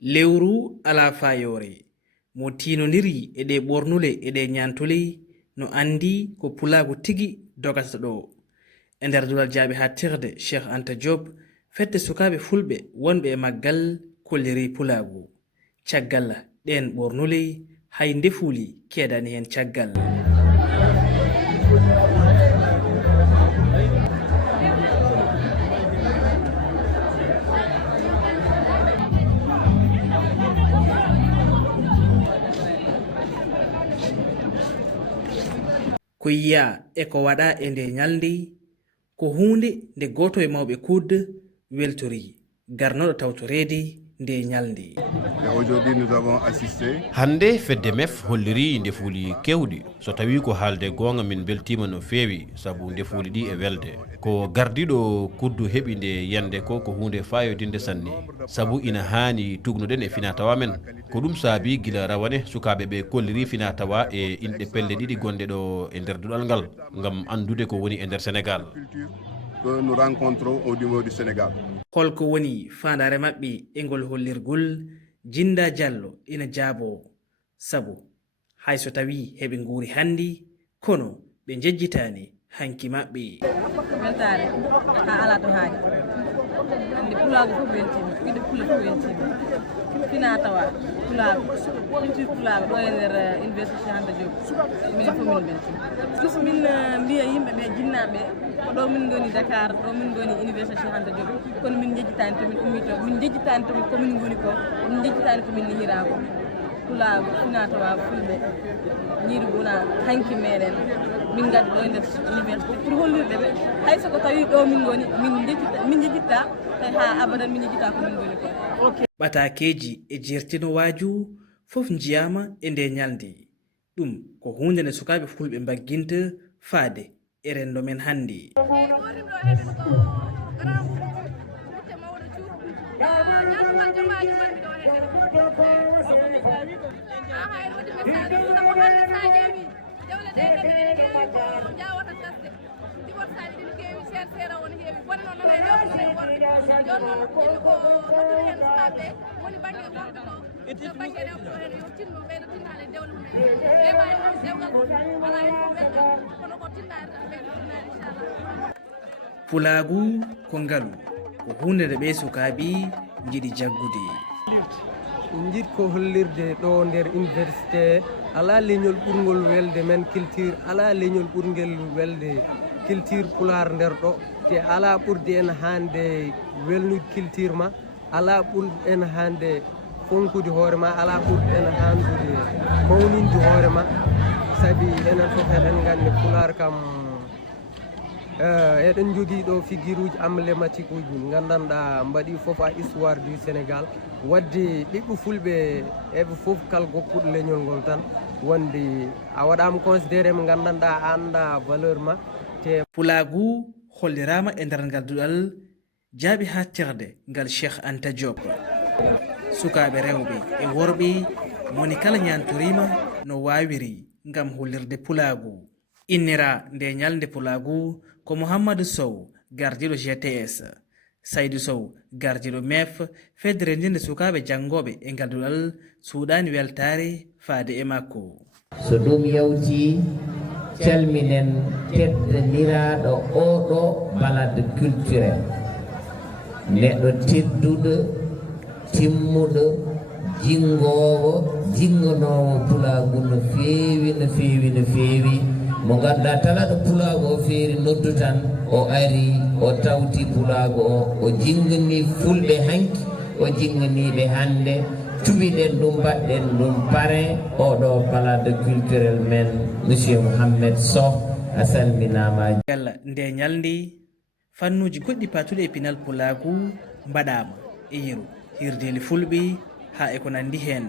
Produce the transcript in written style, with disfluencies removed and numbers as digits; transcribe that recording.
lewru ala fayore mo tinodiri e ɗe ɓornule e ɗe ñantule no andi ko pulagu tigi dogata ɗo e nder dulal jaaɓe hattirde Cheikh Anta Diop fette sukaɓe fulɓe wonɓe e maggal kolliri pulagu caggal ɗen ɓornule hay ndefuli keedani hen caggal. ko yiya e ko waɗa e nde ñalde ko hunde nde goto e mawɓe kudde weltori garnoɗo tawtorede nde ñalde. hande fedde mef holliri ndefuuli kewɗi so tawi ko haalde gonga min beltima no feewi saabu ndefuuli ɗi e welde ko gardiɗo kuddu heeɓi nde yande ko hunde fayodinde sanni saabu ina hani tugnuɗen e fina tawa men ko ɗum saabi gila rawane sukaɓe ɓe kolliri fina tawa e inɗe pelle ɗiɗi gonɗe ɗo e nder duɗal ngal gam andude ko woni e nder Sénégal. Que nous rencontrons au niveau du Sénégal. holko woni fandare maɓɓe e ngol hollirgol Jinda Diallo ina jaabo sabu hayso tawi heɓe nguuri handi kono ɓe jejjitani hanki maɓɓe. weltare ha ala to haaji andi pulago fof weltima ɓiɗɗo pula fof weltima fina tawa pulago culture pulago ɗo e nder université Cheikh Anta Diop minen fof min beltima plus min mbiya yimɓeɓe jinnaɓe ko ɗo min goni Dakar ɗo min goni université Cheikh Anta Diop kono min jejjitani tomin ummi to min jejjitani tomin komin goni ko min jejjitani komin nihira ko pulago fina tawa fulɓe ñiiri wona hanki meɗen min gaddi ɗo e nder université pour hollirde ɓe hayso ko tawi ɗo min goni min jejjitta tawi ha abadan min jejjita ko min goni ko. ɓatakeji e jertino waju fof jiyama e nde ñalde ɗum ko hunde nde sukaɓe fulɓe bagginta faade e rendo men hande. Pulagu ko ngalu ko hunde nde ɓe sukaɓe jiɗi jaggude. jiɗ ko hollirde ɗo nder université ala leñol ɓurgol welde men culture ala leñol ɓurgel welde culture pular nder ɗo te ala ɓurde en hande welnude culture ma ala ɓurde en hande fonkude hoore ma ala ɓurde en handude mawninde hoore ma saabi enen fof eɗen gandi pular kam eɗen jogui ɗo figure uji emblématique uji gandanɗa mbaɗi foof a histoire du Sénégal wadde ɓiɓɓe fulɓe eɓe foof kal goppuɗo leñol ngol tan wonde a waɗama considéré mo gandanɗa anda valeur ma te pulagu hollirama e nder ngal duɗal jaaɓi hattirde ngal Cheikh Anta Diop sukaɓe rewɓe e worɓe moni kala ñantorima no wawiri ngam hollirde pulagu innira nde ñalde pulagu ko Mouhamadou Sow gardiɗo GTS Saydou Sow gardiɗo MEF feddere ndinde sukaɓe janggoɓe e ngal duɗal suuɗani weltare faade e makko. so ɗum yawti calminen teddiniraɗo oɗo balade culturel neɗɗo tedduɗo timmuɗo jingonowo pulagu no feewi no feewi no feewi mo ganduɗa talaɗo pulagu o feeri noddu tan o ari o tawti pulagu o jingani fulɓe hanki o jinganiɓe hande cuɓiɗen ɗum mbaɗɗen ɗum parrain oɗo balade culturel men monsieur Mouhamed Sow a salminama. yalla nde ñalde fannuji goɗɗi patuɗe e pinal pulagu mbaɗama e yeru hirdeli fulɓe ha e ko nandi hen.